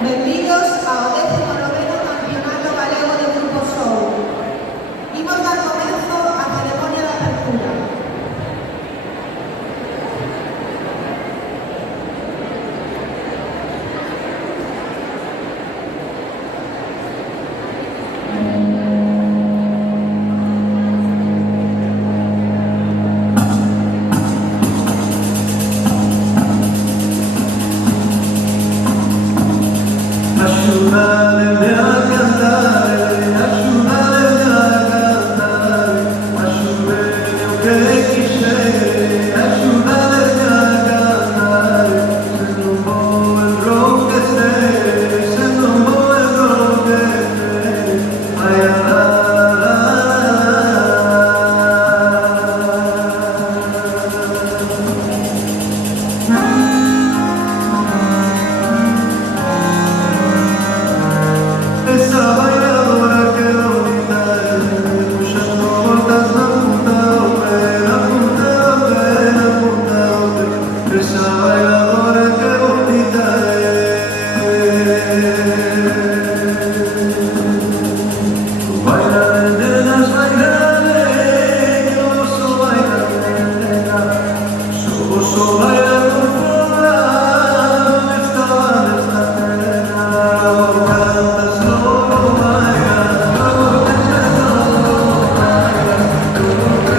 Benvidos ao 19º Campeonato Galego de Grupo Show. Imos dar comezo á ceremonia de apertura. Ayúdame a cantar, ayúdame a cantar, ayúdame o que quixere, ayúdame a cantar, se non vou enlouquecer, se non vou enlouquecer, ai, esa bailadora que bonita es, puxando voltas na punta do pé, na punta do pé, na punta do pé. Esa bailadora que bonita baila de nenas, baila yo so baila de nena, so baila con fuera, donde estaba esta nena, cantas solo baila, luego te solo baila, yo creo que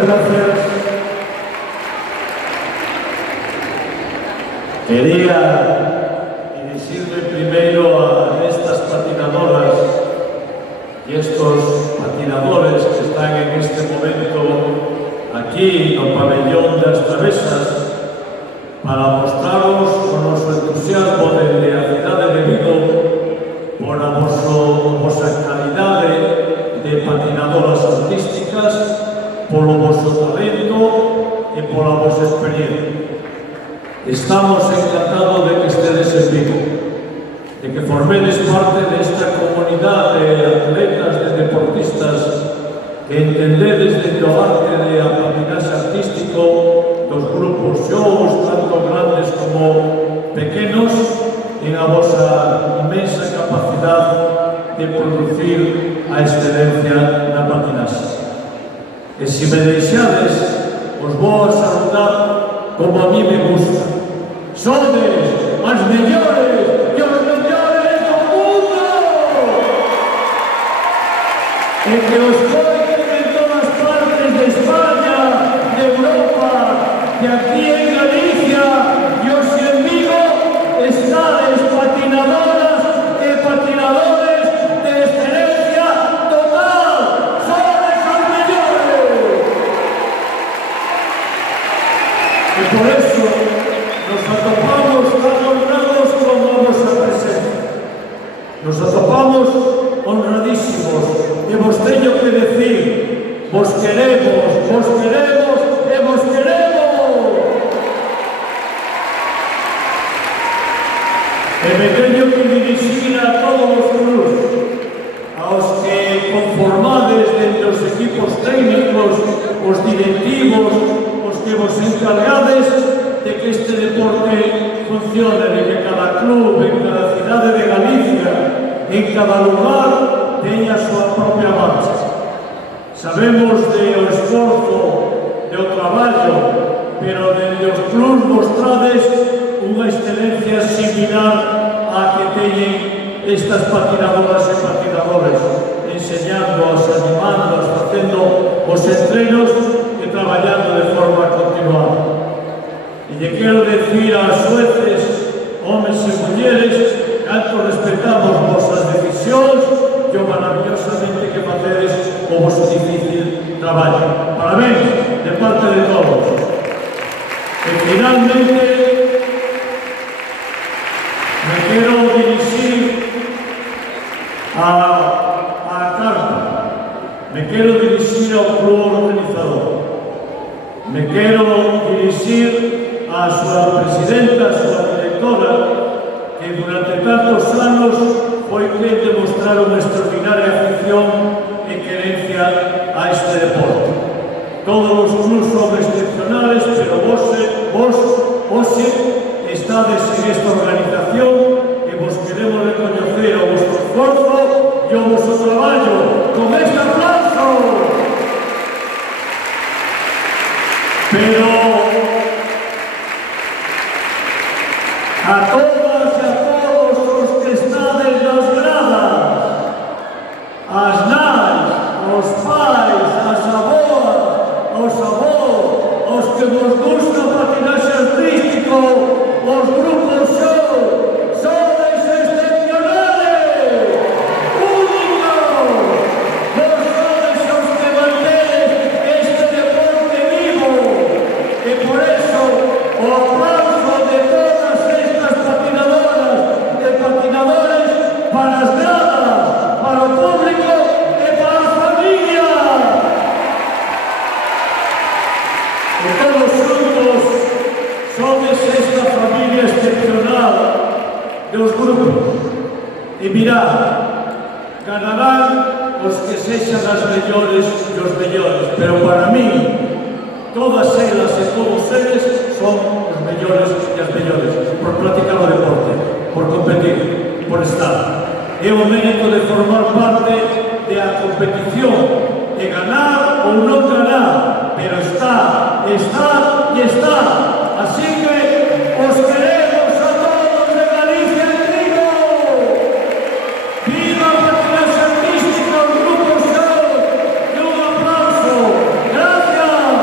muchas gracias. Quería dirigirme primero a estas patinadoras y estos patinadores que están en este momento aquí no pabellón das Travesas para mostraros o noso entusiasmo dende a cidade de Vigo por a vosa calidade de patinadoras artísticas, polo voso talento e pola vosa experiencia. Estamos encantados de que estedes en Vigo, de que formedes parte desta comunidade de atletas, de deportistas que entendedes dentro do arte de a patinaxe artístico dos grupos xogos, tanto grandes como pequenos, en a vosa inmensa capacidade de producir a excelencia na patinaxe. E se me deixades, os vou a saludar como a mí me gusta. Sodes as mellores e os mellores do mundo! E que os coiten en todas partes de España, de Europa, de aquí en Galicia e os en Vigo estades patinadoras e patinadores de excelencia total. Sodes os mellores! E por eso nos atopamos tan honrados con a vosa presencia. Nos atopamos honradísimos e vos teño que decir, vos queremos e vos queremos. E me teño que dirixir a todos os clubs, aos que conformades dentro os equipos técnicos, os directivos, os que vos encargades de que este deporte funcione, de que cada club, en cada cidade de Galicia, en cada lugar, teña a súa propia marcha. Sabemos do esforzo, do traballo, pero dende os clubs mostrades unha excelencia similar á que teñen estas patinadoras e patinadores, enseñándoas, animándoas, facendo os entrenos e traballando de forma continuada. E lle quero decir ás xueces, homes e mulleres, canto respetamos vosas decisións e o maravillosamente que facedes o vosso difícil traballo. Parabéns de parte de todos. E finalmente me quero dirixir a carta, me quero dirixir ao club organizador, me quero dirixir a súa presidenta, a súa directora, que durante tantos anos foi quen de mostrar unha extraordinaria afición e querencia a este deporte. Todos os clubs son excepcionales, pero vos hoxe estades en esta organización e vos queremos recoñecer o vosso esforzo e o vosso traballo con este aplauso. Pero a todas e a todos os que estades nas gradas, as nais, os pais, as aboas, os avós, os que vos gusta o patinaxe artístico, os grupos show, sodes excepcionales, únicos, vos sodes os que mantedes este deporte vivo, e por eso o aplauso de todas estas patinadoras e patinadores para as gradas, para o público e para a familia. E todos juntos sodes esta familia excepcional dos grupos. E mirad, ganarán os que sexan as mellores e os mellores, pero para mí, todas elas e todos eles son os mellores e as mellores, por practicar o deporte, por competir, por estar. É o mérito de formar parte da competición, de ganar ou non ganar, pero está e está. Así que os queremos a todos de Galicia e Vigo. Viva a patinaxe artística, o grupo show, e un aplauso. Gracias.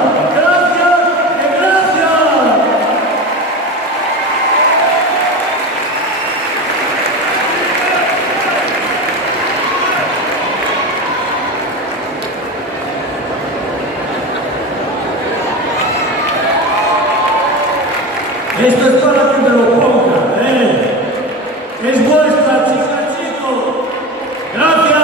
Esto es para que me lo ponga, ¿eh? Es vuestra, chicas, chicos. Gracias.